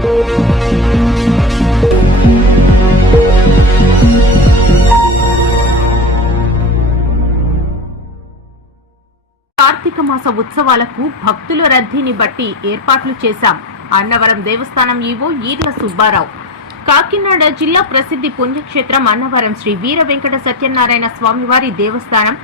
కార్తీక మాస ఉత్సవాలకు భక్తుల రద్దీని బట్టి ఏర్పాట్లు చేశాం. అన్నవరం దేవస్థానం ఈవో ఈర్ల సుబ్బారావు. కాకినాడ జిల్లా ప్రసిద్ధి పుణ్యక్షేత్రం అన్నవరం శ్రీ వీర వెంకట సత్యనారాయణ స్వామివారి దేవస్థానం.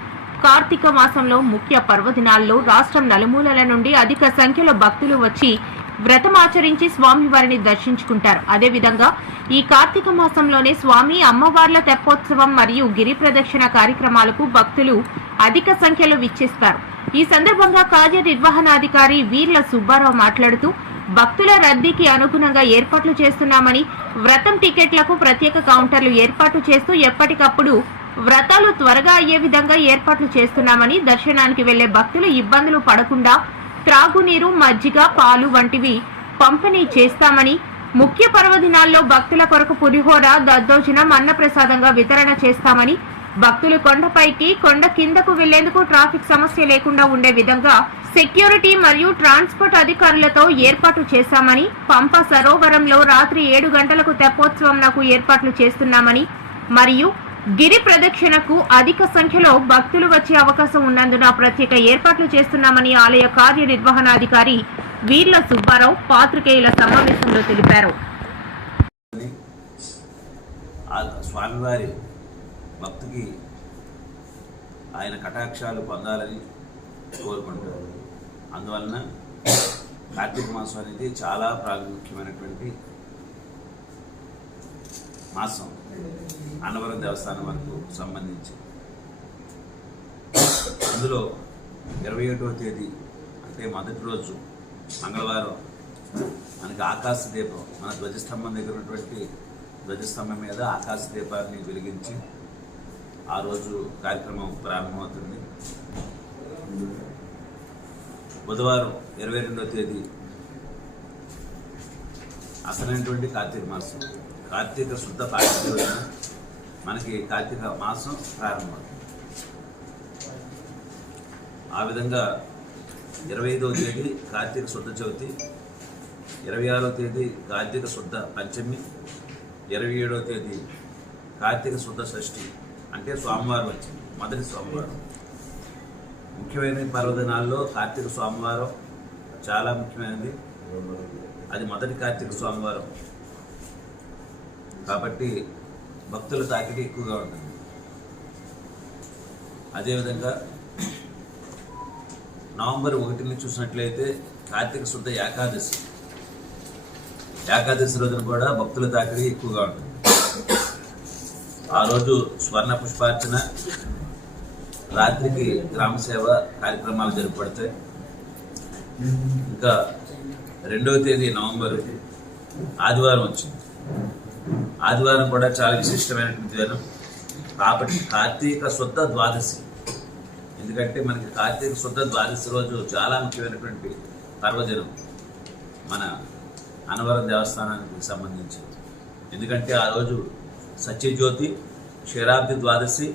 కార్తీక మాసంలో ముఖ్య పర్వదినాల్లో రాష్ట్రం నలుమూలల నుండి అధిక సంఖ్యలో భక్తులు వచ్చి వ్రతమాచరించి స్వామివారిని దర్శించుకుంటారు. అదేవిధంగా ఈ కార్తీక మాసంలోనే స్వామి అమ్మవార్ల తెప్పోత్సవం మరియు గిరి ప్రదక్షిణ కార్యక్రమాలకు భక్తులు అధిక సంఖ్యలో విచ్చేస్తారు. ఈ సందర్భంగా కార్యనిర్వహణాధికారి వీర్ల సుబ్బారావు మాట్లాడుతూ భక్తుల రద్దీకి అనుగుణంగా ఏర్పాట్లు చేస్తున్నామని వ్రతం టికెట్లకు ప్రత్యేక కౌంటర్లు ఏర్పాటు చేస్తూ ఎప్పటికప్పుడు వ్రతాలు త్వరగా అయ్యే విధంగా ఏర్పాట్లు చేస్తున్నామని దర్శనానికి వెళ్ళే భక్తులు ఇబ్బందులు పడకుండా త్రాగునీరు మజ్జిగ పాలు వంటివి పంపిణీ చేస్తామని ముఖ్య పర్వదినాల్లో భక్తుల కొరకు పులిహోర దద్దోజనం అన్నప్రసాదంగా వితరణ చేస్తామని భక్తులు కొండపైకి కొండ కిందకు వెళ్ళేందుకు ట్రాఫిక్ సమస్య లేకుండా ఉండే విధంగా సెక్యూరిటీ మరియు ట్రాన్స్పోర్ట్ అధికారులతో ఏర్పాటు చేశామని పంప సరోవరంలో రాత్రి ఏడు గంటలకు తెప్పోత్సవంకు ఏర్పాట్లు చేస్తున్నామని మరియు గిరి ప్రదక్షిణకు అధిక సంఖ్యలో భక్తులు వచ్చే అవకాశం ఉన్నందున ప్రత్యేక ఏర్పాట్లు చేస్తున్నామని ఆలయ కార్యనిర్వహణాధికారి వీర్ల సుబ్బారావు పాత్రికేయుల సమావేశంలో తెలిపారు. స్వామివారి భక్తికి ఆయన కటాక్షాలు పొందాలని కోరుకుంటారు అందువలన కార్తీక మాసం అనేది చాలా ప్రాముఖ్యమైనటువంటి మాసం అన్నవరం దేవస్థానం వరకు సంబంధించి. అందులో ఇరవై ఒకటవ తేదీ అంటే మొదటి రోజు మంగళవారం మనకి ఆకాశ దీపం మన ధ్వజస్తంభం దగ్గర ఉన్నటువంటి ధ్వజస్తంభం మీద ఆకాశ దీపాన్ని వెలిగించి ఆ రోజు కార్యక్రమం ప్రారంభమవుతుంది. బుధవారం ఇరవై రెండవ తేదీ అసలైనటువంటి కార్తీక మాసం. కార్తీక శుద్ధ కార్తీక రోజున మనకి కార్తీక మాసం ప్రారంభమవుతుంది. ఆ విధంగా ఇరవై ఐదవ తేదీ కార్తీక శుద్ధ చవితి ఇరవై ఆరో తేదీ కార్తీక శుద్ధ పంచమి ఇరవై ఏడవ తేదీ కార్తీక శుద్ధ షష్ఠి అంటే సోమవారం వచ్చింది మొదటి సోమవారం. ముఖ్యమైన పర్వదినాల్లో కార్తీక సోమవారం చాలా ముఖ్యమైనది. అది మొదటి కార్తీక సోమవారం. కాబట్టి భక్తుల తాకిడి ఎక్కువగా ఉంటుంది. అదేవిధంగా నవంబర్ ఒకటిని చూసినట్లయితే కార్తీక శుద్ధ ఏకాదశి. ఏకాదశి రోజున కూడా భక్తుల తాకిడి ఎక్కువగా ఉంటుంది. ఆ రోజు స్వర్ణ పుష్పార్చన రాత్రికి గ్రామ సేవ కార్యక్రమాలు జరుపబడతాయి ఇంకా రెండవ తేదీ నవంబర్ ఆదివారం వచ్చింది. ఆదివారం కూడా చాలా విశిష్టమైనటువంటి దినం. కాబట్టి కార్తీక శుద్ధ ద్వాదశి. ఎందుకంటే మనకి కార్తీక శుద్ధ ద్వాదశి రోజు చాలా ముఖ్యమైనటువంటి పర్వదినం మన అనవరం దేవస్థానానికి సంబంధించి. ఎందుకంటే ఆ రోజు సత్యజ్యోతి క్షీరాబ్ది ద్వాదశి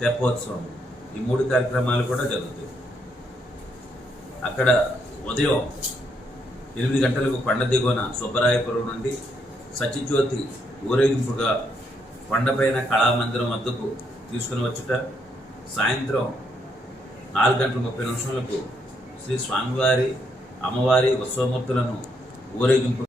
తెప్పోత్సవం ఈ మూడు కార్యక్రమాలు కూడా జరుగుతాయి. అక్కడ ఉదయం ఎనిమిది గంటలకు కొండ దిగువన సుబ్బరాయపురం నుండి సత్యజ్యోతి ఊరేగింపుగా కొండపైన కళామందిరం వద్దకు తీసుకుని వచ్చుట సాయంత్రం నాలుగు గంటల ముప్పై నిమిషాలకు శ్రీ స్వామివారి అమ్మవారి ఉత్సవమూర్తులను ఊరేగింపు